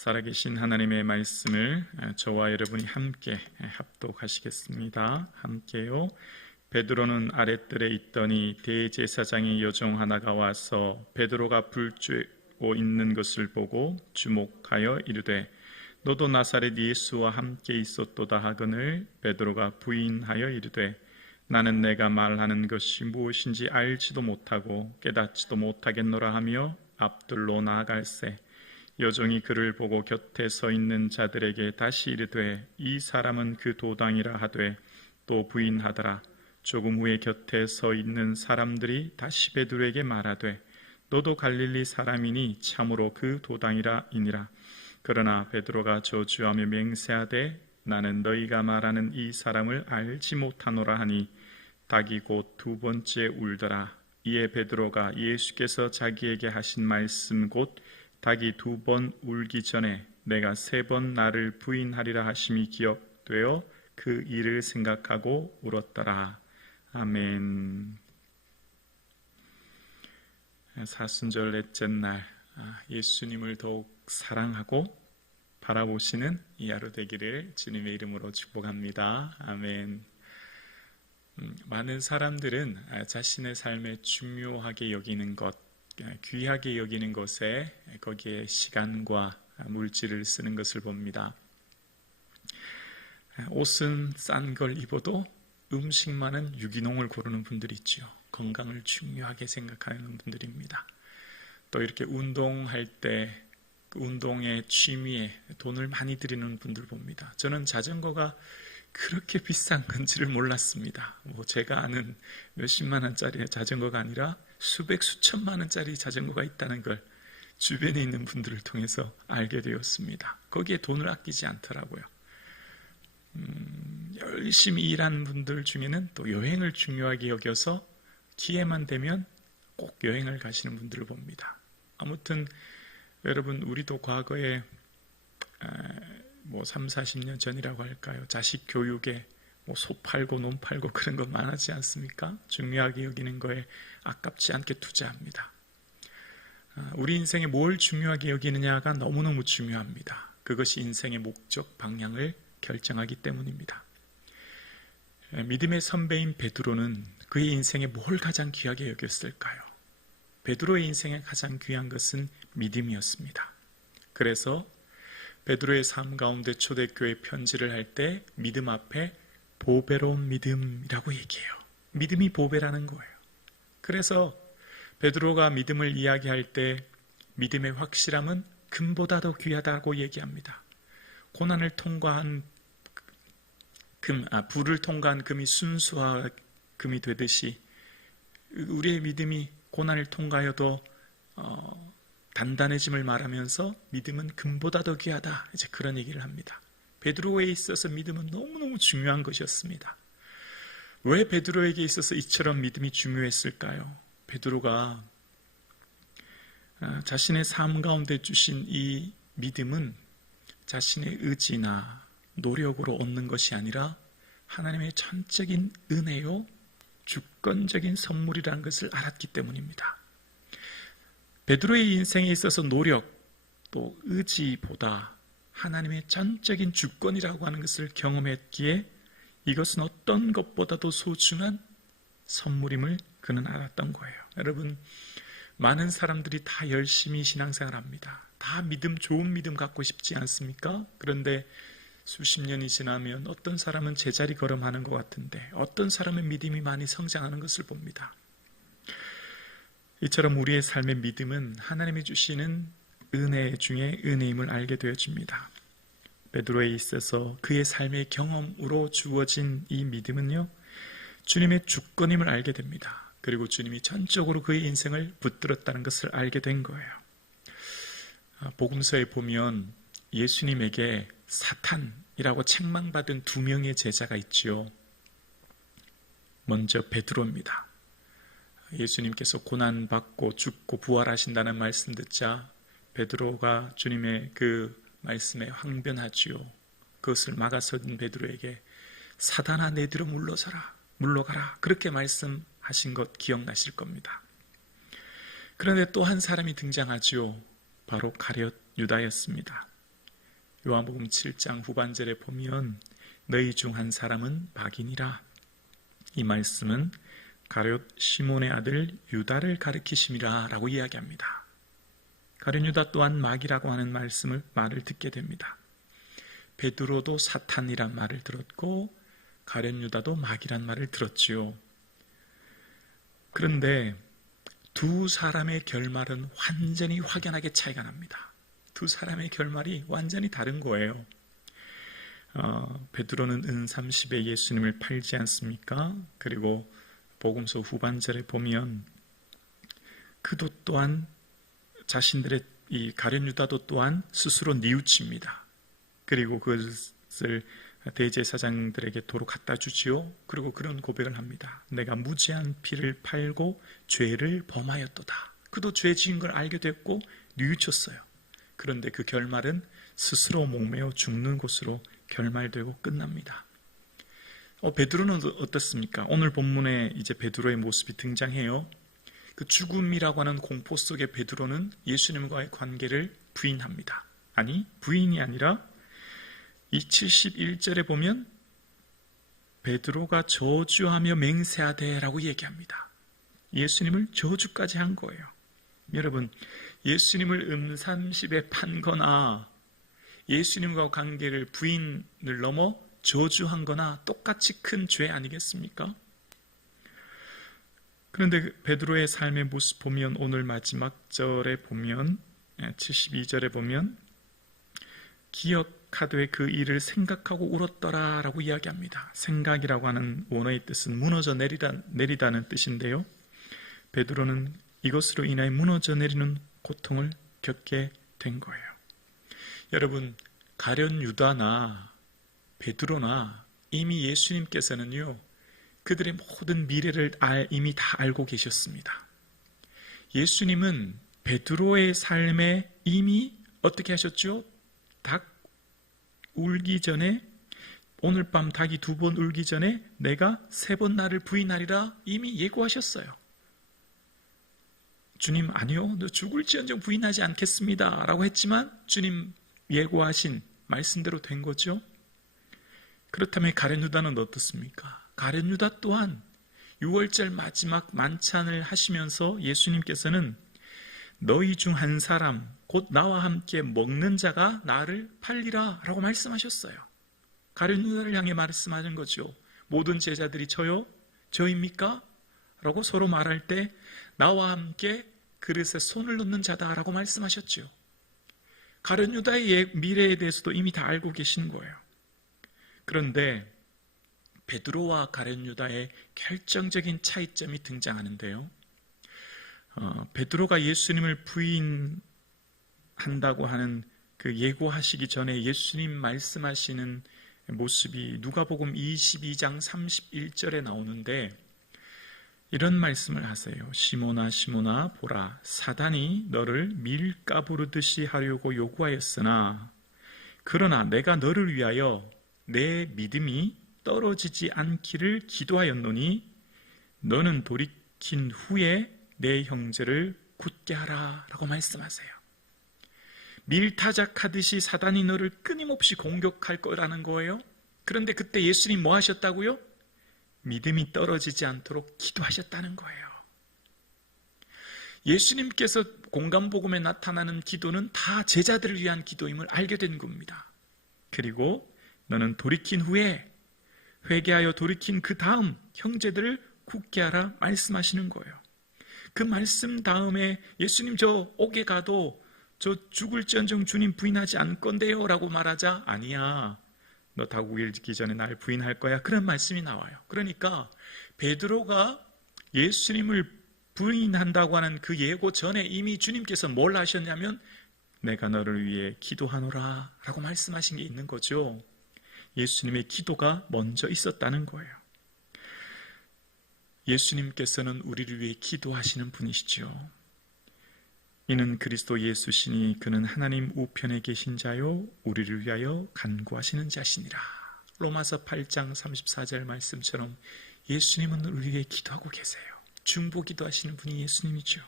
살아계신 하나님의 말씀을 저와 여러분이 함께 합독하시겠습니다. 함께요. 베드로는 아랫뜰에 있더니 대제사장의 여종 하나가 와서 베드로가 불 쬐고 있는 것을 보고 주목하여 이르되 너도 나사렛 예수와 함께 있었도다 하거늘 베드로가 부인하여 이르되 나는 내가 말하는 것이 무엇인지 알지도 못하고 깨닫지도 못하겠노라 하며 앞뜰로 나아갈새 여종이 그를 보고 곁에 서 있는 자들에게 다시 이르되 이 사람은 그 도당이라 하되 또 부인하더라. 조금 후에 곁에 서 있는 사람들이 다시 베드로에게 말하되 너도 갈릴리 사람이니 참으로 그 도당이라 이니라. 그러나 베드로가 저주하며 맹세하되 나는 너희가 말하는 이 사람을 알지 못하노라 하니 닭이 곧 두 번째 울더라. 이에 베드로가 예수께서 자기에게 하신 말씀 곧 닭이 두 번 울기 전에 내가 세 번 나를 부인하리라 하심이 기억되어 그 일을 생각하고 울었더라. 아멘. 사순절 넷째 날 예수님을 더욱 사랑하고 바라보시는 이 하루 되기를 주님의 이름으로 축복합니다. 아멘. 많은 사람들은 자신의 삶에 중요하게 여기는 것, 귀하게 여기는 것에 거기에 시간과 물질을 쓰는 것을 봅니다. 옷은 싼 걸 입어도 음식만은 유기농을 고르는 분들이 있죠. 건강을 중요하게 생각하는 분들입니다. 또 이렇게 운동할 때 그 운동의 취미에 돈을 많이 들이는 분들 봅니다. 저는 자전거가 그렇게 비싼 건지를 몰랐습니다. 제가 아는 몇십만 원짜리 자전거가 아니라 수백 수천만 원짜리 자전거가 있다는 걸 주변에 있는 분들을 통해서 알게 되었습니다. 거기에 돈을 아끼지 않더라고요. 열심히 일하는 분들 중에는 또 여행을 중요하게 여겨서 기회만 되면 꼭 여행을 가시는 분들을 봅니다. 아무튼 여러분, 우리도 과거에 3, 40년 전이라고 할까요? 자식 교육에 소 팔고 논 팔고 그런 거 많았지 않습니까? 중요하게 여기는 거에 아깝지 않게 투자합니다. 우리 인생에 뭘 중요하게 여기느냐가 너무너무 중요합니다. 그것이 인생의 목적, 방향을 결정하기 때문입니다. 믿음의 선배인 베드로는 그의 인생에 뭘 가장 귀하게 여겼을까요? 베드로의 인생에 가장 귀한 것은 믿음이었습니다. 그래서 베드로의 삶 가운데 초대교회 편지를 할 때 믿음 앞에 보배로운 믿음이라고 얘기해요. 믿음이 보배라는 거예요. 그래서 베드로가 믿음을 이야기할 때 믿음의 확실함은 금보다도 귀하다고 얘기합니다. 고난을 통과한 불을 통과한 금이 순수한 금이 되듯이 우리의 믿음이 고난을 통과해도 단단해짐을 말하면서 믿음은 금보다 더 귀하다. 이제 그런 얘기를 합니다. 베드로에 있어서 믿음은 너무너무 중요한 것이었습니다. 왜 베드로에게 있어서 이처럼 믿음이 중요했을까요? 베드로가 자신의 삶 가운데 주신 이 믿음은 자신의 의지나 노력으로 얻는 것이 아니라 하나님의 전적인 은혜요, 주권적인 선물이라는 것을 알았기 때문입니다. 베드로의 인생에 있어서 노력 또 의지보다 하나님의 전적인 주권이라고 하는 것을 경험했기에 이것은 어떤 것보다도 소중한 선물임을 그는 알았던 거예요. 여러분, 많은 사람들이 다 열심히 신앙생활합니다. 다 좋은 믿음 갖고 싶지 않습니까? 그런데 수십 년이 지나면 어떤 사람은 제자리 걸음하는 것 같은데 어떤 사람은 믿음이 많이 성장하는 것을 봅니다. 이처럼 우리의 삶의 믿음은 하나님이 주시는 은혜 중에 은혜임을 알게 되어줍니다. 베드로에 있어서 그의 삶의 경험으로 주어진 이 믿음은요, 주님의 주권임을 알게 됩니다. 그리고 주님이 전적으로 그의 인생을 붙들었다는 것을 알게 된 거예요. 복음서에 보면 예수님에게 사탄이라고 책망받은 두 명의 제자가 있지요. 먼저 베드로입니다. 예수님께서 고난받고 죽고 부활하신다는 말씀 듣자 베드로가 주님의 그 말씀에 항변하지요. 그것을 막아선 베드로에게 사단아 내 뒤로 물러가라 그렇게 말씀하신 것 기억나실 겁니다. 그런데 또 한 사람이 등장하지요. 바로 가룟 유다였습니다. 요한복음 7장 후반절에 보면 너희 중 한 사람은 박이니라. 이 말씀은 가룟 시몬의 아들 유다를 가리키심이라 라고 이야기합니다. 가룟 유다 또한 마귀라고 하는 말을 듣게 됩니다. 베드로도 사탄이란 말을 들었고 가룟 유다도 마귀란 말을 들었지요. 그런데 두 사람의 결말은 완전히 확연하게 차이가 납니다. 두 사람의 결말이 완전히 다른 거예요. 베드로는 은30에 예수님을 팔지 않습니까? 그리고 복음서 후반절에 보면 그도 또한 자신들의 이 가룟 유다도 또한 스스로 뉘우칩니다. 그리고 그것을 대제사장들에게 도로 갖다 주지요. 그리고 그런 고백을 합니다. 내가 무죄한 피를 팔고 죄를 범하였도다. 그도 죄 지은 걸 알게 됐고 뉘우쳤어요. 그런데 그 결말은 스스로 목매어 죽는 곳으로 결말되고 끝납니다. 베드로는 어떻습니까? 오늘 본문에 이제 베드로의 모습이 등장해요. 그 죽음이라고 하는 공포 속에 베드로는 예수님과의 관계를 부인합니다. 아니, 부인이 아니라 이 71절에 보면 베드로가 저주하며 맹세하되라고 얘기합니다. 예수님을 저주까지 한 거예요. 여러분, 예수님을 은30에 판거나 예수님과 관계를 부인을 넘어 저주한 거나 똑같이 큰 죄 아니겠습니까? 그런데 베드로의 삶의 모습 보면 오늘 마지막 절에 보면 72절에 보면 기억하되 그 일을 생각하고 울었더라 라고 이야기합니다. 생각이라고 하는 원어의 뜻은 무너져 내리다는 뜻인데요. 베드로는 이것으로 인하여 무너져 내리는 고통을 겪게 된 거예요. 여러분, 가룟 유다나 베드로나 이미 예수님께서는요, 그들의 모든 미래를 이미 다 알고 계셨습니다. 예수님은 베드로의 삶에 이미 어떻게 하셨죠? 닭 울기 전에, 오늘 밤 닭이 2번 울기 전에 내가 3번 나를 부인하리라 이미 예고하셨어요. 주님, 아니요, 너 죽을지언정 부인하지 않겠습니다 라고 했지만 주님 예고하신 말씀대로 된 거죠. 그렇다면 가룟 유다는 어떻습니까? 가룟 유다 또한 6월절 마지막 만찬을 하시면서 예수님께서는 너희 중 한 사람, 곧 나와 함께 먹는 자가 나를 팔리라 라고 말씀하셨어요. 가룟 유다를 향해 말씀하는 거죠. 모든 제자들이 저요? 저입니까? 라고 서로 말할 때 나와 함께 그릇에 손을 넣는 자다 라고 말씀하셨죠. 가룟 유다의 미래에 대해서도 이미 다 알고 계신 거예요. 그런데 베드로와 가룟 유다의 결정적인 차이점이 등장하는데요. 베드로가 예수님을 부인한다고 하는 그 예고하시기 전에 예수님 말씀하시는 모습이 누가복음 22장 31절에 나오는데 이런 말씀을 하세요. 시몬아 시몬아 보라, 사단이 너를 밀가부르듯이 하려고 요구하였으나 그러나 내가 너를 위하여 내 믿음이 떨어지지 않기를 기도하였노니 너는 돌이킨 후에 내 형제를 굳게 하라 라고 말씀하세요. 밀타작하듯이 사단이 너를 끊임없이 공격할 거라는 거예요. 그런데 그때 예수님 뭐 하셨다고요? 믿음이 떨어지지 않도록 기도하셨다는 거예요. 예수님께서 공감복음에 나타나는 기도는 다 제자들을 위한 기도임을 알게 된 겁니다. 그리고 너는 돌이킨 후에 회개하여 돌이킨 그 다음 형제들을 굳게 하라 말씀하시는 거예요. 그 말씀 다음에 예수님 저 옥에 가도 저 죽을지언정 주님 부인하지 않건데요 라고 말하자 아니야, 너 닭 울기 전에 날 부인할 거야, 그런 말씀이 나와요. 그러니까 베드로가 예수님을 부인한다고 하는 그 예고 전에 이미 주님께서 뭘 하셨냐면 내가 너를 위해 기도하노라 라고 말씀하신 게 있는 거죠. 예수님의 기도가 먼저 있었다는 거예요. 예수님께서는 우리를 위해 기도하시는 분이시죠. 이는 그리스도 예수시니 그는 하나님 우편에 계신 자요 우리를 위하여 간구하시는 자시니라. 로마서 8장 34절 말씀처럼 예수님은 우리 위해 기도하고 계세요. 중보 기도하시는 분이 예수님이죠.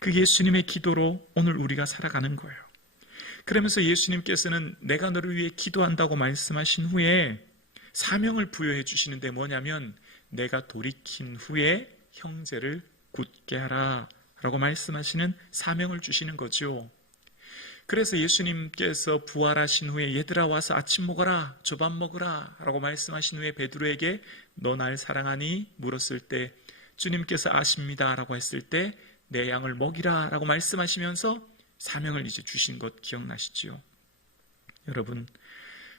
그 예수님의 기도로 오늘 우리가 살아가는 거예요. 그러면서 예수님께서는 내가 너를 위해 기도한다고 말씀하신 후에 사명을 부여해 주시는데 뭐냐면 내가 돌이킨 후에 형제를 굳게 하라 라고 말씀하시는 사명을 주시는 거죠. 그래서 예수님께서 부활하신 후에 얘들아 와서 아침 먹어라, 조밥 먹으라 라고 말씀하신 후에 베드로에게 너 날 사랑하니 물었을 때 주님께서 아십니다 라고 했을 때 내 양을 먹이라 라고 말씀하시면서 사명을 이제 주신 것 기억나시죠? 여러분,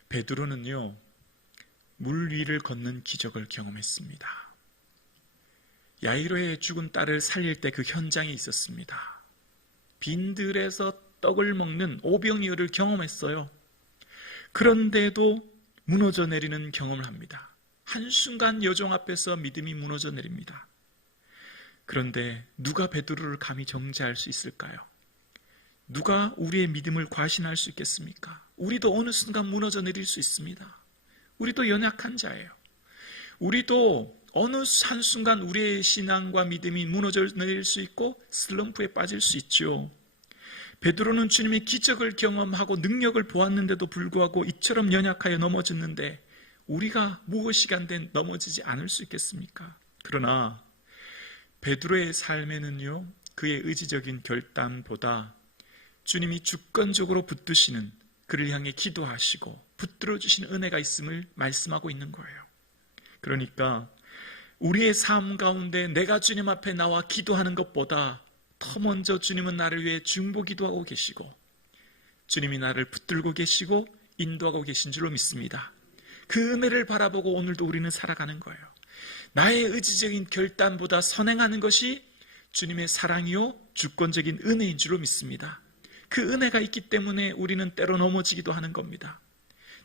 베드로는요 물 위를 걷는 기적을 경험했습니다. 야이로의 죽은 딸을 살릴 때 그 현장에 있었습니다. 빈들에서 떡을 먹는 오병이어를 경험했어요. 그런데도 무너져 내리는 경험을 합니다. 한순간 여종 앞에서 믿음이 무너져 내립니다. 그런데 누가 베드로를 감히 정죄할 수 있을까요? 누가 우리의 믿음을 과신할 수 있겠습니까? 우리도 어느 순간 무너져 내릴 수 있습니다. 우리도 연약한 자예요. 우리도 어느 한순간 우리의 신앙과 믿음이 무너져 내릴 수 있고 슬럼프에 빠질 수 있죠. 베드로는 주님의 기적을 경험하고 능력을 보았는데도 불구하고 이처럼 연약하여 넘어졌는데 우리가 무엇이 간데 넘어지지 않을 수 있겠습니까? 그러나 베드로의 삶에는요 그의 의지적인 결단보다 주님이 주권적으로 붙드시는 그를 향해 기도하시고 붙들어 주시는 은혜가 있음을 말씀하고 있는 거예요. 그러니까 우리의 삶 가운데 내가 주님 앞에 나와 기도하는 것보다 더 먼저 주님은 나를 위해 중보기도하고 계시고 주님이 나를 붙들고 계시고 인도하고 계신 줄로 믿습니다. 그 은혜를 바라보고 오늘도 우리는 살아가는 거예요. 나의 의지적인 결단보다 선행하는 것이 주님의 사랑이요 주권적인 은혜인 줄로 믿습니다. 그 은혜가 있기 때문에 우리는 때로 넘어지기도 하는 겁니다.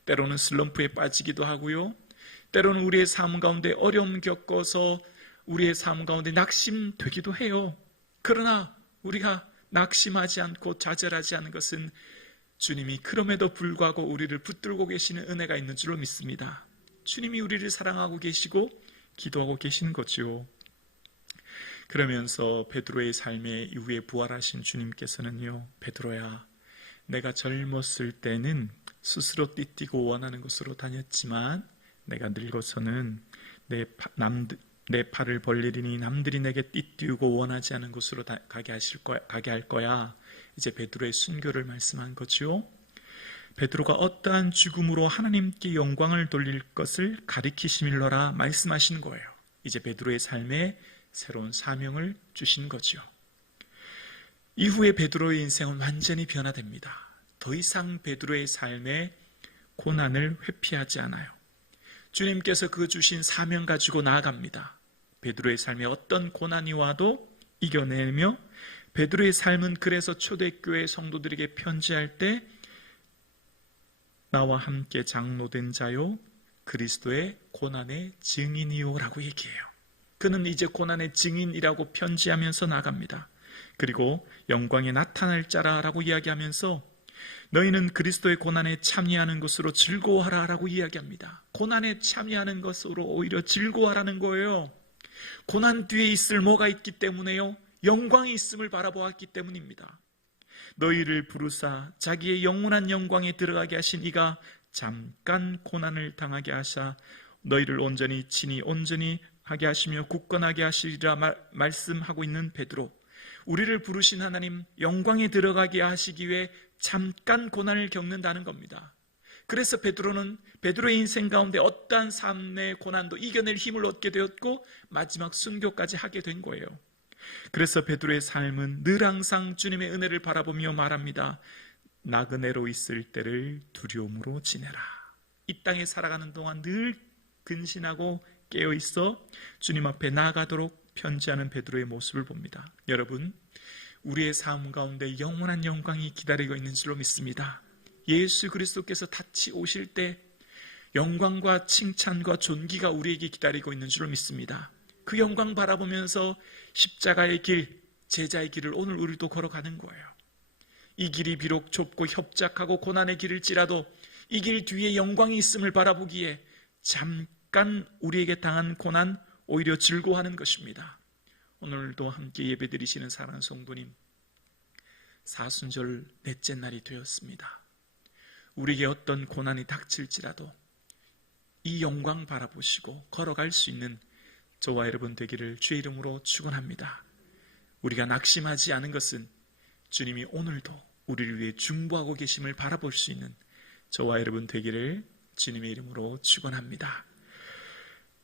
때로는 슬럼프에 빠지기도 하고요. 때로는 우리의 삶 가운데 어려움 겪어서 우리의 삶 가운데 낙심되기도 해요. 그러나 우리가 낙심하지 않고 좌절하지 않은 것은 주님이 그럼에도 불구하고 우리를 붙들고 계시는 은혜가 있는 줄로 믿습니다. 주님이 우리를 사랑하고 계시고 기도하고 계시는 거죠. 그러면서 베드로의 삶의 이후에 부활하신 주님께서는요, 베드로야, 내가 젊었을 때는 스스로 띠뛰고 원하는 곳으로 다녔지만 내가 늙어서는 내 팔을 벌리리니 남들이 내게 띠뛰고 원하지 않은 곳으로 가게 할 거야. 이제 베드로의 순교를 말씀한 거죠. 베드로가 어떠한 죽음으로 하나님께 영광을 돌릴 것을 가리키심일러라 말씀하시는 거예요. 이제 베드로의 삶에 새로운 사명을 주신 거죠. 이후에 베드로의 인생은 완전히 변화됩니다. 더 이상 베드로의 삶에 고난을 회피하지 않아요. 주님께서 그 주신 사명 가지고 나아갑니다. 베드로의 삶에 어떤 고난이 와도 이겨내며 베드로의 삶은 그래서 초대교회 성도들에게 편지할 때 나와 함께 장로된 자요 그리스도의 고난의 증인이요 라고 얘기해요. 그는 이제 고난의 증인이라고 편지하면서 나갑니다. 그리고 영광에 나타날 자라 라고 이야기하면서 너희는 그리스도의 고난에 참여하는 것으로 즐거워하라 라고 이야기합니다. 고난에 참여하는 것으로 오히려 즐거워하라는 거예요. 고난 뒤에 있을 뭐가 있기 때문에요? 영광이 있음을 바라보았기 때문입니다. 너희를 부르사 자기의 영원한 영광에 들어가게 하신 이가 잠깐 고난을 당하게 하사 너희를 온전히 친히 온전히 하게 하시며 굳건하게 하시리라 말씀하고 있는 베드로. 우리를 부르신 하나님 영광에 들어가게 하시기 위해 잠깐 고난을 겪는다는 겁니다. 그래서 베드로는 베드로의 인생 가운데 어떠한 삶의 고난도 이겨낼 힘을 얻게 되었고 마지막 순교까지 하게 된 거예요. 그래서 베드로의 삶은 늘 항상 주님의 은혜를 바라보며 말합니다. 나그네로 있을 때를 두려움으로 지내라. 이 땅에 살아가는 동안 늘 근신하고 깨어있어 주님 앞에 나아가도록 편지하는 베드로의 모습을 봅니다. 여러분, 우리의 삶 가운데 영원한 영광이 기다리고 있는 줄로 믿습니다. 예수 그리스도께서 다시 오실 때 영광과 칭찬과 존귀가 우리에게 기다리고 있는 줄로 믿습니다. 그 영광 바라보면서 십자가의 길, 제자의 길을 오늘 우리도 걸어가는 거예요. 이 길이 비록 좁고 협착하고 고난의 길일지라도 이 길 뒤에 영광이 있음을 바라보기에 잠깐 우리에게 당한 고난 오히려 즐거워하는 것입니다. 오늘도 함께 예배드리시는 사랑하는 성도님, 사순절 넷째 날이 되었습니다. 우리에게 어떤 고난이 닥칠지라도 이 영광 바라보시고 걸어갈 수 있는 저와 여러분 되기를 주의 이름으로 축원합니다. 우리가 낙심하지 않은 것은 주님이 오늘도 우리를 위해 중보하고 계심을 바라볼 수 있는 저와 여러분 되기를 주님의 이름으로 축원합니다.